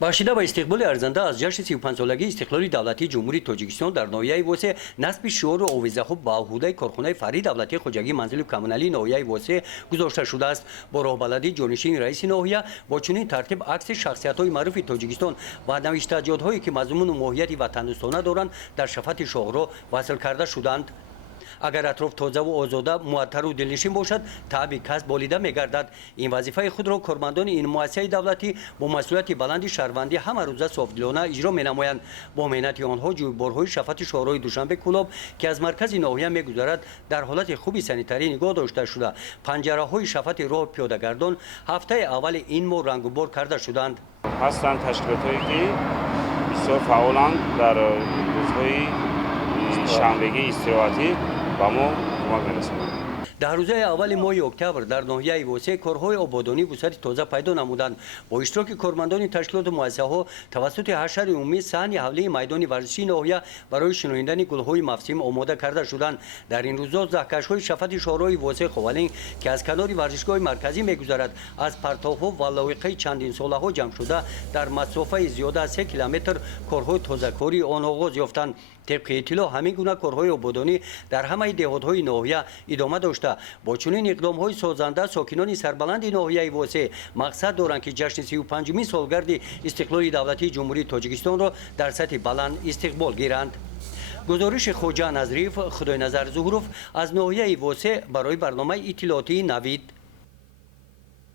бахшида ба истиқболи арзанда аз ҷашни 35-солагии истиқлоли давлатии ҷумҳурии тоҷикистон дар ноҳияи восе насби шиору овезаҳо ба оҳудаи корхонаи фаръии давлатии хоҷагии манзилу коммуналии ноҳияи восе гузошта шудааст. Бо роҳбаладии ҷонишини раиси ноҳия бо чунин тартиб акси шахсиятҳои маъруфи тоҷикистон ва навиштаҷотҳое ки мазмуну моҳияти ватандӯстона доранд дар шафати шоҳро васл карда шуданд. агар атроф тозаву озода муаттару дилнишин бошад, таъби касб болида мегардад. ин вазифаи худро кормандони ин муассисаи давлатӣ бо масъулияти баланди шаҳрвандӣ ҳамарӯза софдилона иҷро менамоянд. бо меҳнати онҳо ҷӯйборҳои шафати шоҳрои душанбе кӯлоб ки аз маркази ноҳия мегузарад дар ҳолати хуби санитарӣ нигоҳ дошта шуда, панҷараҳои шафати роҳ пиёдагардон ҳафтаи аввали ин моҳ рангубор карда шуданд. ҳастанд ташкилотҳое ки бисёр фаъоланд дар рӯзҳои шанбегии истироҳатӣ ба мо кӯмак мерасонанд. дар рӯзаи аввали моҳи октябр дар ноҳияи восе корҳои ободонӣ вусъати тоза пайдо намуданд. бо иштироки кормандони ташкилоту муассисаҳо тавассути ҳашари умумӣ саҳни ҳавлии майдони варзишии ноҳия барои шиноиндани гулҳои мавсим омода карда шуданд. дар ин рӯзҳо заҳкашҳои шафати шоҳрои восе ховалин ки аз канори варзишгоҳи марказӣ мегузарад, аз партовҳо ва ловиқаи чандинсолаҳо ҷамъ шуда дар масофаи зиёда аз 3 километр корҳои тозакории он оғоз ёфтанд. طبق اطلاع همین گونه کارهای آبادانی در همه دهات‌های ناحیه ادامه داشته. با چنین اقدام‌های سازنده ساکنان سربلند ناحیه واسه مقصد دارند که جشن 35مین سالگرد استقلال دولتی جمهوری تاجیکستان را در سطح بلند استقبال گیرند. گزارش خوجا نظریف، خدای نظر ظهورов از ناحیه واسه برای برنامه اطلاعاتی نوید.